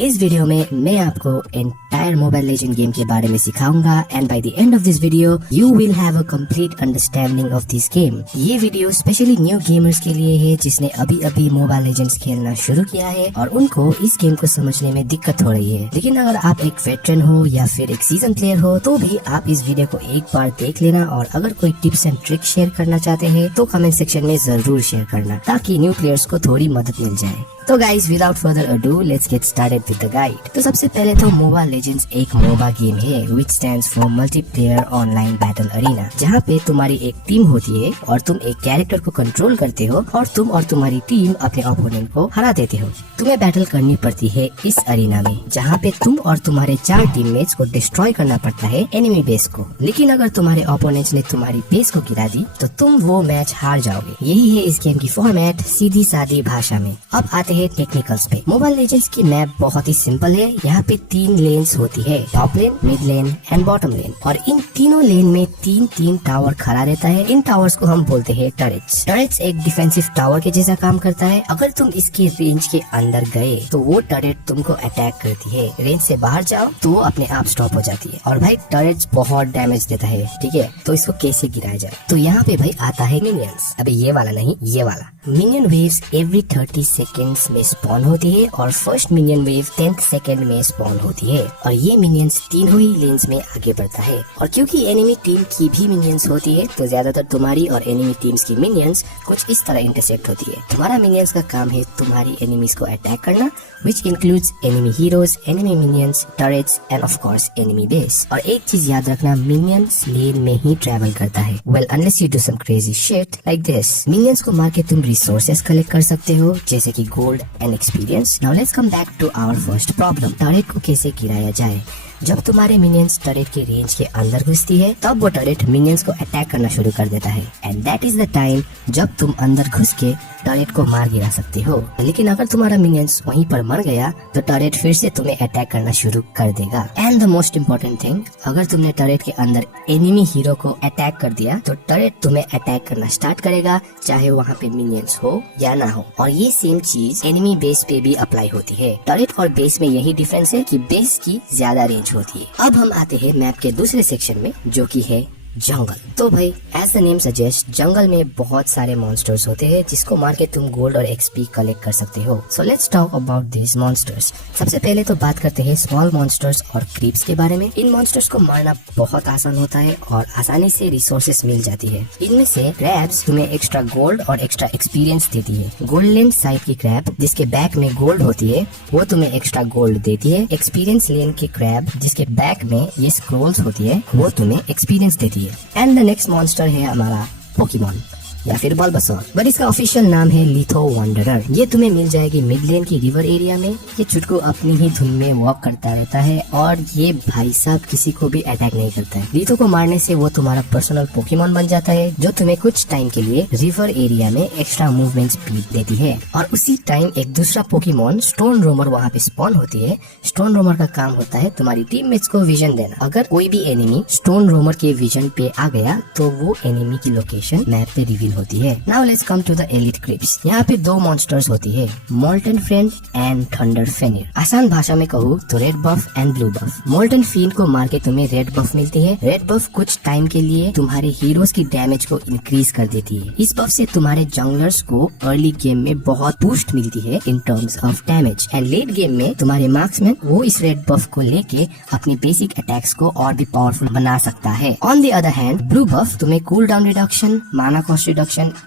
इस वीडियो में मैं आपको एंटायर मोबाइल लेजेंड गेम के बारे में सिखाऊंगा and by the end of this video you will have a complete understanding of this game. ये वीडियो स्पेशली न्यू गेमर्स के लिए है जिसने अभी अभी मोबाइल लेजेंड्स खेलना शुरू किया है और उनको इस गेम को समझने में दिक्कत हो रही है। लेकिन अगर आप एक वेटरन हो या फिर एक सीजन प्लेयर हो तो भी आप इस वीडियो को एक बार देख लेना और अगर कोई टिप्स एंड ट्रिक शेयर करना चाहते हैं तो कमेंट सेक्शन में जरूर शेयर करना ताकि न्यू प्लेयर्स को थोड़ी मदद मिल जाए। तो guys without further ado let's get started with the guide. तो सबसे पहले तो मोबाइल लेजेंड्स एक मोबा गेम है which stands for multiplayer online battle arena, जहाँ पे तुम्हारी एक टीम होती है और तुम एक कैरेक्टर को कंट्रोल करते हो और तुम और तुम्हारी टीम अपने ओपोनेंट को हरा देते हो। तुम्हें बैटल करनी पड़ती है इस अरीना में जहाँ पे तुम और तुम्हारे 4 टीममेट्स को डिस्ट्रॉय करना पड़ता है एनिमी बेस को। लेकिन अगर तुम्हारे ओपोनेंट्स ने तुम्हारी बेस को गिरा दी तो तुम वो मैच हार जाओगे। यही है इस गेम की फॉर्मेट सीधी सादी भाषा में। अब आते हैं टेक्निकल्स पे। मोबाइल लेजेंड्स की मैप बहुत ही सिंपल है। यहाँ पे 3 लेन्स होती है, top lane, mid lane and bottom lane, और इन तीनों लेन में 3 टावर खड़ा रहता है। इन टावर्स को हम बोलते हैं टरेट्स। टरेट्स एक डिफेंसिव टावर के जैसा काम करता है। अगर तुम इसके रेंज के अंदर गए तो वो टरेट तुमको अटैक करती है। रेंज से बाहर जाओ तो वो अपने आप स्टॉप हो जाती है। और भाई टरेट्स बहुत डैमेज देता है, ठीक है, तो इसको कैसे गिराया जाए? तो यहाँ पे भाई आता है मिनियंस। अबे ये वाला नहीं, ये वाला। मिनियन वेव्स एवरी 30 सेकेंड्स में स्पॉन होती है और first minion wave 10th second में स्पॉन होती है और ये मिनियंस तीनों ही लेन्स में आगे बढ़ता है। और क्योंकि एनिमी टीम की भी मिनियंस होती है तो ज्यादातर तुम्हारी और एनिमी टीम्स की मिनियंस कुछ इस तरह इंटरसेक्ट होती है। तुम्हारा मिनियंस का काम है तुम्हारी एनिमीज को अटैक करना, which includes enemy heroes, enemy minions, turrets and of course enemy base। और एक चीज याद रखना, मिनियंस लेन में ही ट्रेवल करता है। Well, unless you do some crazy shit like this। Minions को मार के तुम रिसोर्सेस कलेक्ट कर सकते हो जैसे कि gold and experience. Now let's come back to our first problem। Turret को कैसे गिराया जाए? जब तुम्हारे मिनियंस टरेट के रेंज के अंदर घुसती है तब वो टरेट मिनियंस को अटैक करना शुरू कर देता है and that is the time जब तुम अंदर घुस के टरेट को मार गिरा सकते हो। लेकिन अगर तुम्हारा मिनियंस वहीं पर मर गया तो टरेट फिर से तुम्हें अटैक करना शुरू कर देगा। And the most important thing, अगर तुमने टरेट के अंदर एनिमी हीरो को अटैक कर दिया तो टरेट तुम्हें अटैक करना स्टार्ट करेगा चाहे वहाँ पे मिनियंस हो या ना हो। और ये सेम चीज एनिमी बेस पे भी अप्लाई होती है। टरेट और बेस में यही डिफरेंस है कि बेस की ज्यादा रेंज होती है। अब हम आते हैं मैप के दूसरे सेक्शन में जो कि है जंगल। तो भाई एज द नेम सजेस्ट, जंगल में बहुत सारे मॉन्स्टर्स होते हैं जिसको मार के तुम गोल्ड और एक्सपी कलेक्ट कर सकते हो। So let's talk about this monsters. सबसे पहले तो बात करते हैं स्मॉल मॉन्स्टर्स और क्रीप्स के बारे में। इन मॉन्स्टर्स को मारना बहुत आसान होता है और आसानी से रिसोर्सेस मिल जाती है। इनमें से क्रैब्स तुम्हें एक्स्ट्रा गोल्ड और एक्स्ट्रा एक्सपीरियंस देती है। गोल्डन साइड की क्रैब जिसके बैक में गोल्ड होती है वो तुम्हें एक्स्ट्रा गोल्ड देती है। एक्सपीरियंस लेन की क्रैब जिसके बैक में ये स्क्रोल्स होती है वो तुम्हें एक्सपीरियंस देती है। एंड द नेक्स्ट मॉन्स्टर है हमारा पोकेमॉन या फिर बल्बासोर, बट इसका ऑफिशियल नाम है लिथो वंडरर। ये तुम्हें मिल जाएगी मिड लेन की रिवर एरिया में। ये चुटकू अपनी ही धुन में वॉक करता रहता है और ये भाई साहब किसी को भी अटैक नहीं करता है। लिथो को मारने से वो तुम्हारा पर्सनल पोकेमॉन बन जाता है जो तुम्हें कुछ टाइम के लिए रिवर एरिया में एक्स्ट्रा मूवमेंट स्पीड देती है। और उसी टाइम एक दूसरा पोकेमॉन स्टोन रोमर वहाँ पे स्पॉन होती है। स्टोन रोमर का काम होता है तुम्हारी टीममेट्स को विजन देना। अगर कोई भी एनिमी स्टोन रोमर के विजन पे आ गया तो वो एनिमी की लोकेशन मैप पे रिवील होती है। Now let's come to the elite creeps. यहाँ पे 2 मॉन्स्टर्स होती है, Molten Fiend and Thunder Fenrir. आसान भाषा में कहूँ तो red buff and blue buff. Molten Fiend को मार के तुम्हें रेड बफ मिलती है। रेड बफ कुछ टाइम के लिए तुम्हारे हीरोज की डैमेज को इंक्रीज कर देती है। इस बफ से तुम्हारे जंगलर्स को अर्ली गेम में बहुत बूस्ट मिलती है in terms of damage and let game में तुम्हारे मार्क्समैन वो इस रेड बफ को लेके अपनी बेसिक अटैक्स को और भी पावरफुल बना सकता है। On the other hand blue buff तुम्हें कूल डाउन रिडक्शन, माना cost reduction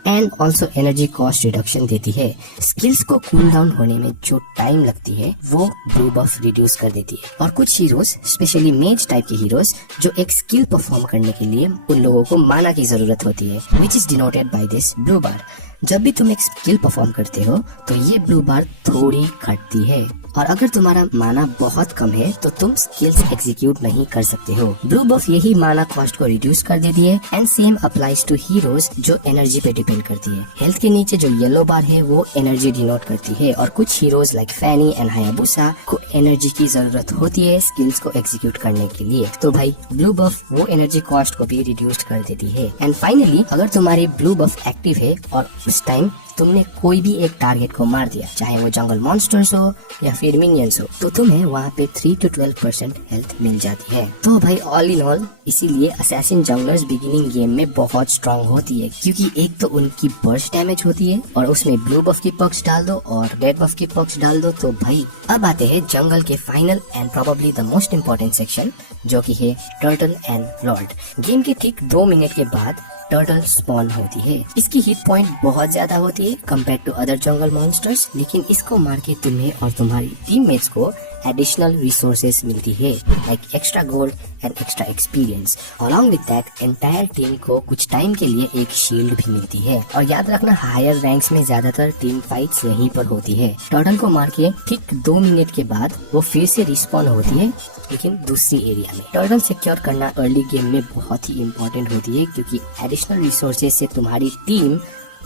and also energy cost reduction देती है। स्किल्स को कूल डाउन होने में जो टाइम लगती है वो ब्लू बफ रिड्यूस कर देती है। और कुछ हीरोज स्पेशली मेज टाइप के हीरोज जो एक स्किल परफॉर्म करने के लिए उन लोगों को माना की जरूरत होती है which is denoted by this blue bar. जब भी तुम एक स्किल परफॉर्म करते हो तो ये ब्लू बार थोड़ी घटती है और अगर तुम्हारा माना बहुत कम है तो तुम स्किल्स एग्जीक्यूट नहीं कर सकते हो। ब्लू बफ यही माना कॉस्ट को रिड्यूस कर देती है and same applies to heroes जो एनर्जी पे डिपेंड करती है। हेल्थ के नीचे जो येलो बार है वो एनर्जी डिनोट करती है और कुछ heroes like Fanny and Hayabusa को एनर्जी की जरूरत होती है स्किल्स को एग्जीक्यूट करने के लिए। तो भाई ब्लू बफ वो एनर्जी कॉस्ट को भी रिड्यूस कर देती है। एंड फाइनली अगर तुम्हारी ब्लू बफ एक्टिव है और उस टाइम तुमने कोई भी एक टारगेट को मार दिया, चाहे वो जंगल मॉन्स्टर्स हो या फिर मिनियंस हो, तो तुम्हें वहाँ पे 3 to 12% हेल्थ मिल जाती है। तो भाई ऑल इन ऑल इसीलिए असैसिन जंगलर्स बिगिनिंग गेम में बहुत स्ट्रांग होती है, क्योंकि एक तो उनकी बर्स्ट डैमेज होती है और उसमें ब्लू बफ की पर्क्स डाल दो और रेड बफ की पर्क्स डाल दो। तो भाई अब आते हैं जंगल के final and probably the most important section, जो कि है टर्टल एंड लॉर्ड। गेम के ठीक 2 मिनट के बाद टर्टल स्पॉन होती है। इसकी हिट पॉइंट बहुत ज्यादा होती है compare to other jungle monsters, लेकिन इसको मार के तुम्हें और तुम्हारी टीममेट्स को एडिशनल रिसोर्सेज मिलती है, like extra gold and extra experience. Along with that entire team को कुछ टाइम के लिए एक शील्ड भी मिलती है। और याद रखना, हायर रैंक्स में ज्यादातर टीम फाइट्स यहीं पर होती है। टर्टल को मार के ठीक 2 मिनट के बाद वो फिर से रिस्पॉन होती है, लेकिन दूसरी एरिया में। टर्टल सिक्योर करना अर्ली गेम में बहुत ही इम्पोर्टेंट होती है, क्योंकि एडिशनल रिसोर्सेज से तुम्हारी टीम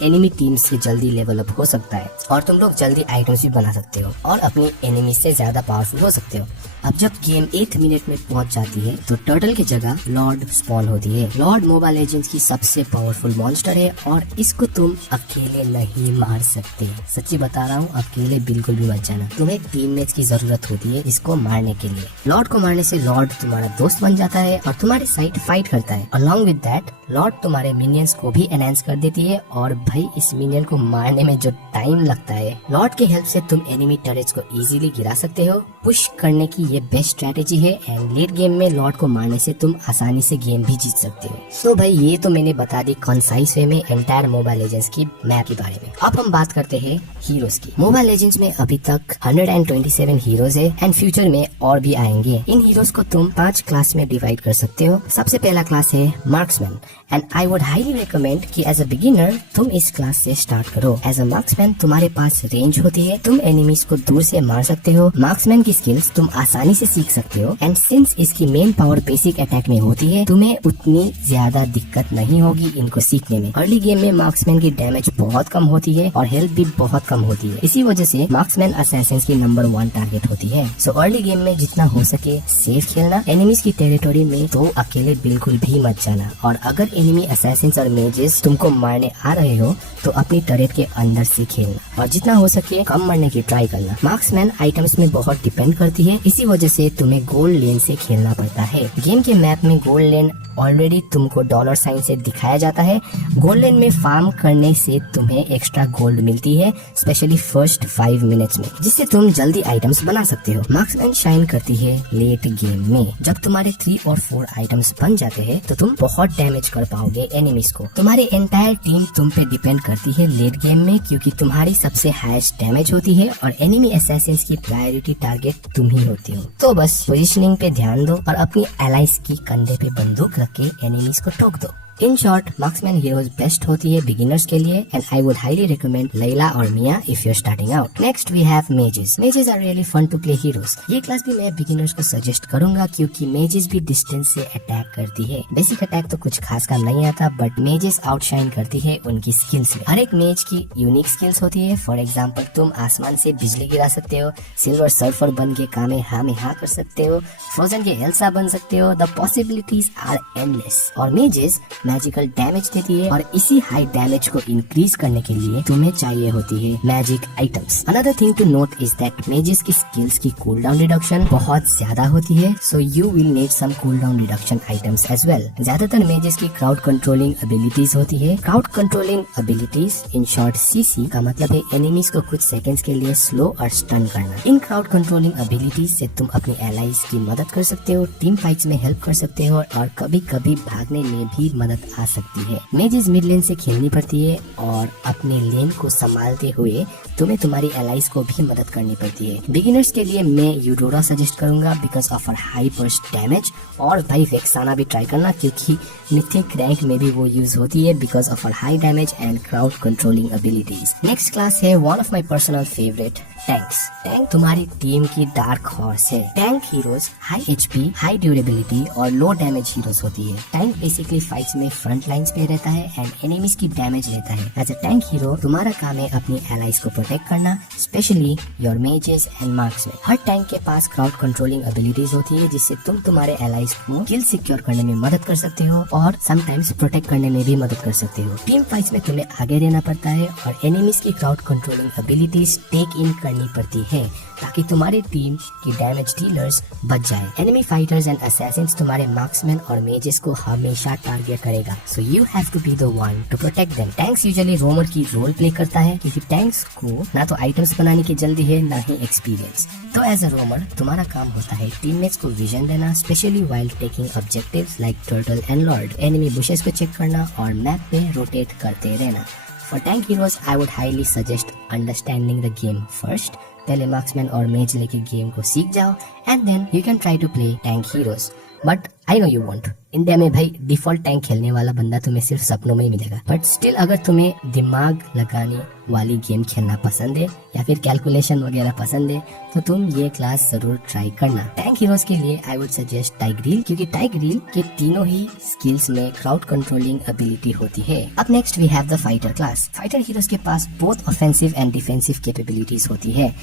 एनिमी टीम से जल्दी लेवल अप हो सकता है और तुम लोग जल्दी आइटम्स भी बना सकते हो और अपनी एनिमी से ज्यादा पावरफुल हो सकते हो। अब जब गेम 8 मिनट में पहुंच जाती है तो टर्टल की जगह लॉर्ड स्पॉन होती है। लॉर्ड मोबाइल लेजेंड्स की सबसे पावरफुल मॉन्स्टर है और इसको तुम अकेले नहीं मार सकते। सच्ची बता रहा हूँ, अकेले बिल्कुल भी मत जाना, तुम्हें टीममेट्स की जरूरत होती है इसको मारने के लिए। लॉर्ड को मारने से लॉर्ड तुम्हारा दोस्त बन जाता है और तुम्हारे साइड फाइट करता है। अलॉन्ग विद दैट लॉर्ड तुम्हारे मिनियंस को भी एनहांस कर देती है और भाई इस मिनियन को मारने में जो टाइम लगता है, लॉर्ड के हेल्प से तुम एनिमी टर्रेट्स को इजीली गिरा सकते हो। पुश करने की ये बेस्ट स्ट्रेटेजी है एंड लेट गेम में लॉर्ड को मारने से तुम आसानी से गेम भी जीत सकते हो। तो भाई ये तो मैंने बता दी कंसाइज वे में एंटायर मोबाइल लेजेंड्स की मैप के बारे में। अब हम बात करते हैं हीरोज की। मोबाइल लेजेंड्स में अभी तक 127 हीरोज है एंड फ्यूचर में और भी आएंगे। इन हीरोज को तुम 5 क्लास में डिवाइड कर सकते हो। सबसे पहला क्लास है marksman and I would highly recommend कि एज अ बिगिनर तुम इस क्लास से स्टार्ट करो। एज अ मार्क्समैन तुम्हारे पास रेंज होती है, तुम एनिमीज को दूर से मार सकते हो। मार्क्समैन की स्किल्स तुम आसानी से सीख सकते हो एंड सिंस इसकी मेन पावर बेसिक अटैक में होती है, तुम्हें उतनी ज्यादा दिक्कत नहीं होगी इनको सीखने में। अर्ली गेम में मार्क्समैन की डैमेज बहुत कम होती है और हेल्थ भी बहुत कम होती है, इसी वजह से मार्क्समैन असैसिन्स की नंबर 1 टारगेट होती है। सो अर्ली गेम में जितना हो सके सेफ खेलना, एनिमीज की टेरिटोरी में तो अकेले बिल्कुल भी मत जाना। और अगर एनिमी असैसिन्स और मेजेस तुमको मारने आ रहे हो तो अपनी टरेट के अंदर से खेलना और जितना हो सके कम मरने की ट्राई करना। मार्क्समैन आइटम्स में बहुत डिपेंड करती है, इसी वजह से तुम्हें गोल्ड लेन से खेलना पड़ता है। गेम के मैप में गोल्ड लेन ऑलरेडी तुमको $साइन से दिखाया जाता है। गोल्ड लेन में फार्म करने से तुम्हें एक्स्ट्रा गोल्ड मिलती है, स्पेशली फर्स्ट 5 मिनट्स में, जिससे तुम जल्दी आइटम्स बना सकते हो। मार्क्समैन शाइन करती है लेट गेम में। जब तुम्हारे 3 और 4 आइटम्स बन जाते हैं तो तुम बहुत डैमेज कर पाओगे एनिमीज को। तुम्हारी एंटायर टीम तुम पे डिपेंड करती है लेट गेम में, क्योंकि तुम्हारी सबसे हाईएस्ट डैमेज होती है और एनिमी असैसिन्स की प्रायोरिटी टारगेट तुम ही होती हो। तो बस पोजीशनिंग पे ध्यान दो और अपनी एलाइज की कंधे पे बंदूक रख के एनिमीज को ठोक दो। In short marksman heroes best होती है बिगिनर्स के लिए and I would highly recommend Layla और Miya if you are starting out. Next we have mages. Mages are really fun to play heroes. ये क्लास भी मैं बिगिनर्स को suggest करूंगा क्योंकि मेजेस भी डिस्टेंस से अटैक करती है। बेसिक अटैक तो कुछ खास काम नहीं आता, बट मेजेस आउटशाइन करती है उनकी स्किल्स में। हर एक मेज की यूनिक स्किल्स होती है। फॉर एग्जाम्पल तुम आसमान से बिजली गिरा सकते हो, सिल्वर सर्फर बन के कामेहामेहा कर सकते हो, फ्रोजन के एल्सा बन सकते हो। The possibilities are endless. और मेजेस मैजिकल डैमेज देती है और इसी हाई डैमेज को इंक्रीज करने के लिए तुम्हें चाहिए होती है magic items. Another thing to note is that mages की स्किल्स की कूल डाउन रिडक्शन बहुत ज्यादा होती है, so you will need some cool down reduction items as well. ज्यादातर मेजेस की क्राउड कंट्रोलिंग एबिलिटीज होती है। Crowd controlling abilities in short CC का मतलब है एनिमीज को कुछ सेकंड्स के लिए स्लो और स्टन करना। इन क्राउड कंट्रोलिंग एबिलिटीज से तुम अपनी एलाइज की मदद कर सकते हो, टीम फाइट्स में हेल्प कर सकते हो और कभी कभी भागने में भी मदद आ सकती है। मेजेस मिड लेन से खेलनी पड़ती है और अपने लेन को संभालते हुए तुम्हें तुम्हारी एलाइज को भी मदद करनी पड़ती है। बिगिनर्स के लिए मैं यूडोरा सजेस्ट करूंगा because of her high burst damage, और भाई वेक्साना भी ट्राई करना क्योंकि मिथिक रैंक में भी वो यूज होती है because of her high damage and crowd controlling abilities. Next class है one of my personal favourite, tanks. Tank तुम्हारी टीम की डार्क हॉर्स है। Tank heroes high HP, high durability और लो डैमेज हीरोज होती है। Tank basically fights में में front lines पे रहता है एंड एनिमीज की डैमेज लेता है। एज अ टैंक हीरो तुम्हारा काम है अपनी एलाइज को प्रोटेक्ट करना, specially your mazes and marks में। हर टैंक के पास क्राउड कंट्रोलिंग एबिलिटीज होती है जिससे तुम तुम्हारे एलाइज को किल सिक्योर करने में मदद कर सकते हो और समटाइम्स प्रोटेक्ट करने में भी मदद कर सकते हो। टीम फाइट्स में तुम्हें आगे रहना पड़ता है और एनिमीज की क्राउड कंट्रोलिंग एबिलिटीज टेक इन करनी पड़ती है ताकि तुम्हारी टीम की डैमेज डीलर्स बच जाए। एनिमी फाइटर्स एंड असैसिन्स तुम्हारे मार्क्समैन और मेजेस को हमेशा टारगेट करेगा, so you have to be the one to protect them. Tanks usually roamer की रोल प्ले करता है क्योंकि टैंक्स को ना तो आइटम्स बनाने की जल्दी है ना ही एक्सपीरियंस। तो एज अ रोमर तुम्हारा काम होता है टीममेट्स को विजन देना, especially while taking objectives like turtle and lord, enemy bushes को चेक करना और मैप पे रोटेट करते रहना। For tank heroes I would highly suggest understanding the game first. पहले मार्क्समैन और मेज लेके गेम को सीख जाओ and then you can try to play tank heroes. But I know you won't. India में भाई डिफॉल्ट टैंक खेलने वाला बंदा तुम्हें सिर्फ सपनों में ही मिलेगा। बट स्टिल अगर तुम्हें दिमाग लगाने वाली गेम खेलना पसंद है या फिर कैलकुलेशन वगैरह पसंद है तो तुम ये क्लास जरूर ट्राई करना। टैंक हीरोज के लिए आई वुड सजेस्ट टाइग्रील क्योंकि टाइग्रील के तीनों ही स्किल्स में क्राउड कंट्रोलिंग एबिलिटी होती है। अब next we have the fighter class. Fighter heroes के पास both offensive and defensive capabilities होती है।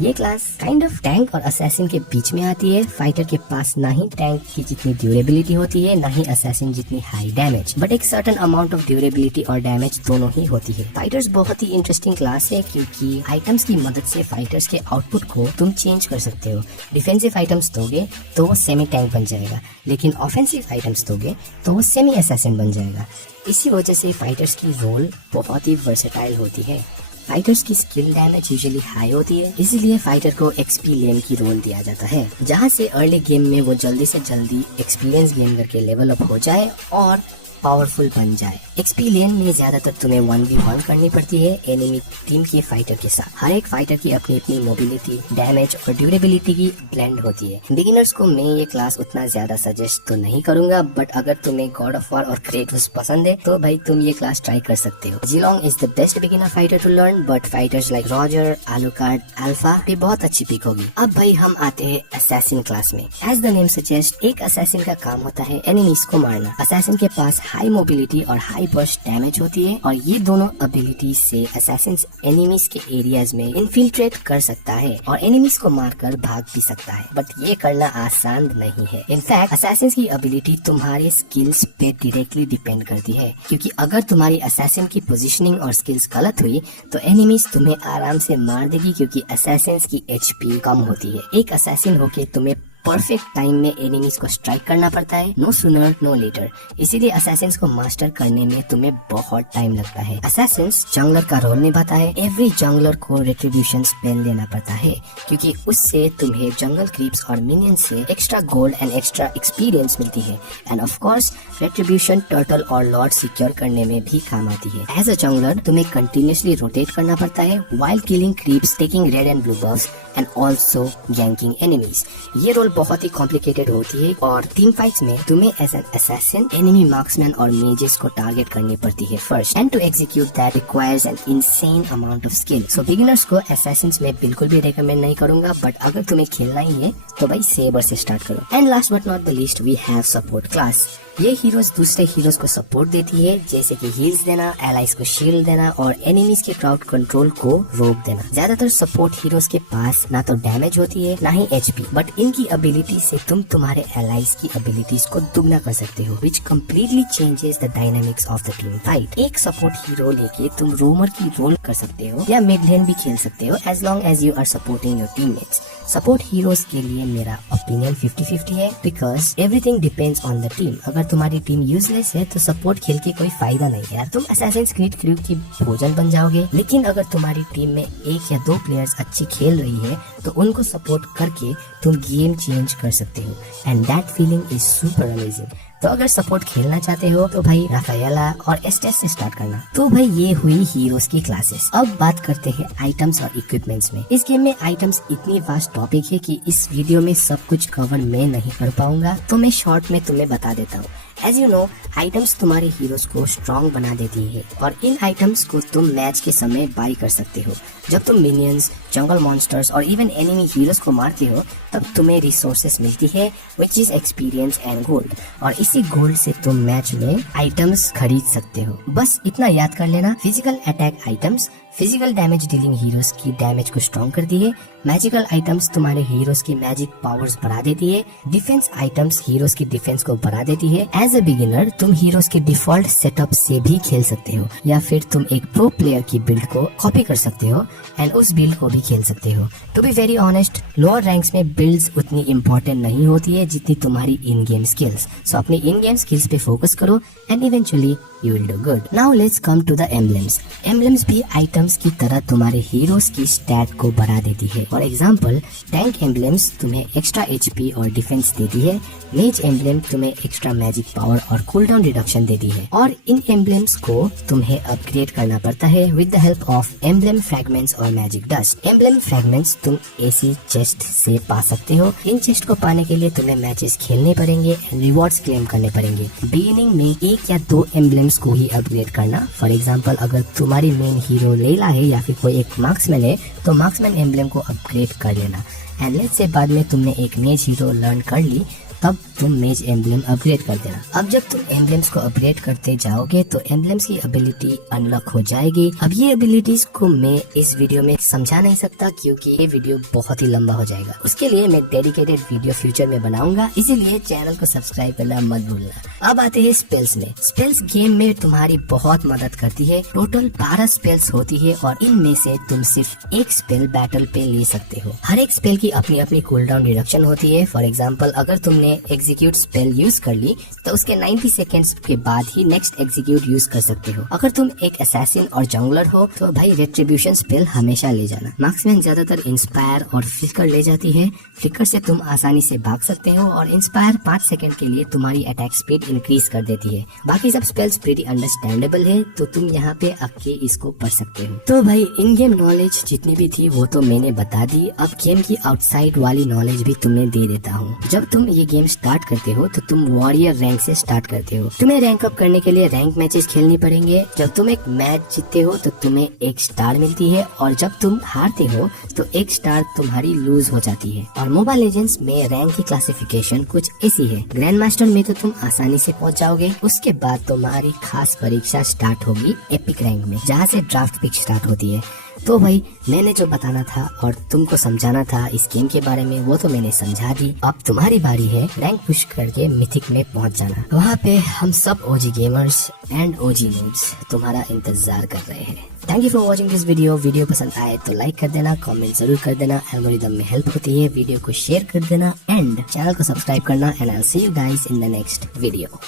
ये क्लास काइंड ऑफ टैंक और असैसिन के बीच में आती है। फाइटर के पास ना ही टैंक की जितनी ड्यूरेबिलिटी होती है ना ही असैसिन जितनी हाई डैमेज, बट एक सर्टेन अमाउंट ऑफ ड्यूरेबिलिटी और डैमेज दोनों ही होती है। फाइटर्स बहुत ही इंटरेस्टिंग क्लास है क्योंकि आइटम्स की मदद से फाइटर्स के आउटपुट को तुम चेंज कर सकते हो। डिफेंसिव आइटम्स दोगे तो वो सेमी टैंक बन जाएगा, लेकिन ऑफेंसिव आइटम्स दोगे तो वो सेमी असैसिन बन जाएगा। इसी वजह से फाइटर्स की रोल बहुत ही वर्सेटाइल होती है। फाइटर्स की स्किल डैमेज यूजुअली हाई होती है, इसीलिए फाइटर को एक्सपी लेन की रोल दिया जाता है, जहां से अर्ली गेम में वो जल्दी से जल्दी एक्सपीरियंस गेन करके लेवल अप हो जाए और पावरफुल बन जाए। एक्सपी लेन में ज्यादातर तुम्हें 1v1 करनी पड़ती है एनिमी टीम के फाइटर के साथ। हर एक फाइटर की अपनी अपनी मोबिलिटी, डैमेज और ड्यूरेबिलिटी की ब्लेंड होती है। बिगिनर्स को मैं ये क्लास उतना ज्यादा सजेस्ट तो नहीं करूंगा, बट अगर तुम्हें गॉड ऑफ वॉर और क्रेटोस पसंद है तो भाई तुम ये क्लास ट्राई कर सकते हो। Zilong is the best beginner fighter to learn, but fighters like Roger, Alucard, Alpha भी बहुत अच्छी पिक होगी। अब भाई हम आते हैं असैसिन क्लास में। एज द नेम सजेस्ट, एक असैसिन का काम होता है एनिमीज को मारना। असैसिन के पास हाई मोबिलिटी और हाई बर्स्ट डैमेज होती है और ये दोनों एबिलिटीज से असैसिन्स एनिमीज के एरियाज में इन्फिल्ट्रेट कर सकता है और एनिमीज को मारकर भाग भी सकता है, बट ये करना आसान नहीं है। इनफैक्ट असैसिन्स की एबिलिटी तुम्हारे स्किल्स पे डायरेक्टली डिपेंड करती है, क्योंकि अगर तुम्हारी असैसिन की पोजीशनिंग और स्किल्स गलत हुई तो एनिमीज तुम्हें आराम से मार देगी, क्योंकि असैसिन्स की एचपी कम होती है। एक असैसिन होके तुम्हें परफेक्ट टाइम में एनिमीज को स्ट्राइक करना पड़ता है, नो सूनर नो लेटर। इसीलिए असैसिन्स को मास्टर करने में तुम्हें बहुत टाइम लगता है। असैसिन्स जंगलर का रोल निभाता है। एवरी जंगलर को रेट्रिब्यूशन स्पेल लेना पड़ता है, क्योंकि उससे तुम्हें जंगल क्रीप्स और मिनियन से extra gold and extra experience मिलती है। And of course retribution turtle और लॉर्ड सिक्योर करने में भी काम आती है। एज अ जंगलर तुम्हें कंटिन्यूसली रोटेट करना पड़ता है while killing creeps, taking red and blue buffs and also ganking enemies. ये रोल बहुत ही कॉम्प्लिकेटेड होती है और टीम फाइट्स में तुम्हें as an assassin enemy marksman और मेजेस को टारगेट करनी पड़ती है first, and to execute that requires an insane amount of skill. So beginners को असैसिन्स में बिल्कुल भी रेकमेंड नहीं करूंगा, बट अगर तुम्हें खेलना ही है तो भाई सेबर से स्टार्ट करो। And last but not the least we have support class. ये हीरोज दूसरे हीरोज को सपोर्ट देती है, जैसे कि हील्स देना, एलाइज को शील्ड देना और एनिमीज के क्राउड कंट्रोल को रोक देना। ज्यादातर सपोर्ट हीरोज के पास ना तो डैमेज होती है ना ही एचपी, बट इनकी एबिलिटी से तुम तुम्हारे एलाइज की एबिलिटीज को दुगना कर सकते हो, विच completely changes the dynamics of the team fight. एक सपोर्ट हीरो लेके तुम रोमर की रोल कर सकते हो या मिड लेन भी खेल सकते हो, as long as you are supporting your teammates. Support heroes के लिए मेरा ओपिनियन 50-50 है, because everything depends on the team. अगर तुम्हारी टीम यूजलेस है तो सपोर्ट खेल के कोई फायदा नहीं यार, तुम असैसिन्स क्रीड क्रू की भोजन बन जाओगे। लेकिन अगर तुम्हारी टीम में एक या दो प्लेयर्स अच्छी खेल रही है तो उनको सपोर्ट करके तुम गेम चेंज कर सकते हो, and that feeling is super amazing. तो अगर सपोर्ट खेलना चाहते हो तो भाई राफाएला और एस्टेस से स्टार्ट करना। तो भाई ये हुई हीरोज की क्लासेस। अब बात करते हैं आइटम्स और इक्विपमेंट्स में। इस गेम में आइटम्स इतनी वास्ट टॉपिक है कि इस वीडियो में सब कुछ कवर मैं नहीं कर पाऊंगा, तो मैं शॉर्ट में तुम्हें बता देता हूँ। एज यू नो, आइटम्स तुम्हारे हीरोज को स्ट्रॉन्ग बना देती है और इन आइटम्स को तुम मैच के समय बाई कर सकते हो। जब तुम मिनियंस, जंगल मॉन्स्टर्स और इवन एनिमी हीरोज को मारते हो तब तुम्हें रिसोर्सेस मिलती है which is experience and gold, और इसी गोल्ड से तुम मैच में आइटम्स खरीद सकते हो। बस इतना याद कर लेना, physical attack items physical damage dealing heroes की डैमेज को स्ट्रॉन्ग करती है, मैजिकल आइटम्स तुम्हारे हीरोज की मैजिक पावर्स बढ़ा देती है, डिफेंस आइटम्स हीरोज की डिफेंस को बढ़ा देती है। एज ए बिगिनर तुम हीरोज के डिफॉल्ट सेटअप से भी खेल सकते हो या फिर तुम एक प्रो प्लेयर की बिल्ड को कॉपी कर सकते हो एंड उस बिल्ड को भी खेल सकते हो। To be very honest, lower ranks में बिल्ड्स उतनी इम्पोर्टेंट नहीं होती है जितनी तुम्हारी इन गेम स्किल्स। सो अपनी इन गेम स्किल्स पे फोकस करो and eventually you will do good. Now let's come to the emblems. Emblems भी आइटम्स की तरह तुम्हारे हीरोज की स्टैट को बढ़ा देती है। फॉर एग्जाम्पल, टैंक एम्बलेम्स तुम्हें एक्स्ट्रा HP और डिफेंस देती है, मेज एम्बलेम तुम्हें एक्स्ट्रा मैजिक पावर और कूलडाउन रिडक्शन देती है, और इन एम्बलेम्स को तुम्हें अपग्रेड करना पड़ता है with the help of emblem fragments और मैजिक डस्ट। एम्बलेम फ्रैगमेंट्स तुम ऐसी चेस्ट से पा सकते हो। इन चेस्ट को पाने के लिए तुम्हें मैचेस खेलने पड़ेंगे एंड रिवॉर्ड्स क्लेम करने पड़ेंगे। बिगिनिंग में 1 या 2 एम्बलेम्स को ही अपग्रेड करना। फॉर एग्जांपल, अगर तुम्हारी मेन हीरो लेला है या फिर कोई एक मार्क्समैन है तो मार्क्समैन एम्बलेम को अपग्रेड कर लेना, एंड लेट्स से बाद में तुमने एक मेज हीरो लर्न कर ली तब तुम मेज एम्बलेम अपग्रेड कर देना। अब जब तुम एम्बलेम्स को अपग्रेड करते जाओगे तो एम्बलेम्स की एबिलिटी अनलॉक हो जाएगी। अब ये एबिलिटीज को मैं इस वीडियो में समझा नहीं सकता क्योंकि ये वीडियो बहुत ही लंबा हो जाएगा। उसके लिए मैं डेडिकेटेड वीडियो फ्यूचर में बनाऊंगा, इसीलिए चैनल को सब्सक्राइब करना मत भूलना। अब आते हैं स्पेल्स में। स्पेल्स गेम में तुम्हारी बहुत मदद करती है। टोटल 12 स्पेल्स होती है और इनमें से तुम सिर्फ एक स्पेल बैटल पे ले सकते हो। हर एक स्पेल की अपनी अपनी कूलडाउन रिडक्शन होती है। फॉर एग्जाम्पल, अगर तुमने एग्जीक्यूट स्पेल यूज कर ली तो उसके 90 सेकेंड्स के बाद ही नेक्स्ट एग्जीक्यूट यूज कर सकते हो। अगर तुम एक असैसिन और जंगलर हो तो भाई रेट्रिब्यूशन स्पेल हमेशा ले जाना। मार्क्समैन ज्यादातर इंस्पायर और फ्लिकर ले जाती है। फ्लिकर से तुम आसानी से भाग सकते हो और इंस्पायर 5 सेकंड के लिए तुम्हारी अटैक स्पीड इंक्रीज कर देती है। बाकी सब स्पेल्स प्रीटी अंडरस्टैंडेबल है तो तुम यहाँ पे आके इसको पढ़ सकते हो। तो भाई इन गेम नॉलेज जितनी भी थी वो तो मैंने बता दी। अब गेम की आउटसाइड वाली नॉलेज भी तुम्हें दे देता हूँ। जब तुम ये गेम स्टार्ट करते हो तो तुम वॉरियर रैंक से स्टार्ट करते हो। तुम्हें रैंक अप करने के लिए रैंक मैचेस खेलनी पड़ेंगे। जब तुम एक मैच जीतते हो तो तुम्हें 1 स्टार मिलती है और जब तुम हारते हो तो 1 स्टार तुम्हारी लूज हो जाती है। और मोबाइल लेजेंड्स में रैंक की क्लासिफिकेशन कुछ ऐसी है। ग्रैंड मास्टर में तो तुम आसानी से पहुंच जाओगे। उसके बाद तुम्हारी खास परीक्षा स्टार्ट होगी एपिक रैंक में, जहाँ से ड्राफ्ट पिक स्टार्ट होती है। तो भाई मैंने जो बताना था और तुमको समझाना था इस गेम के बारे में वो तो मैंने समझा दी। अब तुम्हारी बारी है रैंक पुश करके मिथिक में पहुंच जाना। वहाँ पे हम सब ओजी गेमर्स एंड ओजी नूब्स तुम्हारा इंतजार कर रहे हैं। Thank you for watching this video. Video पसंद आए तो लाइक कर देना, कमेंट जरूर कर देना, एल्गोरिदम में हेल्प होती है। वीडियो को शेयर कर देना एंड चैनल को सब्सक्राइब करना, and I will see you guys in the next video.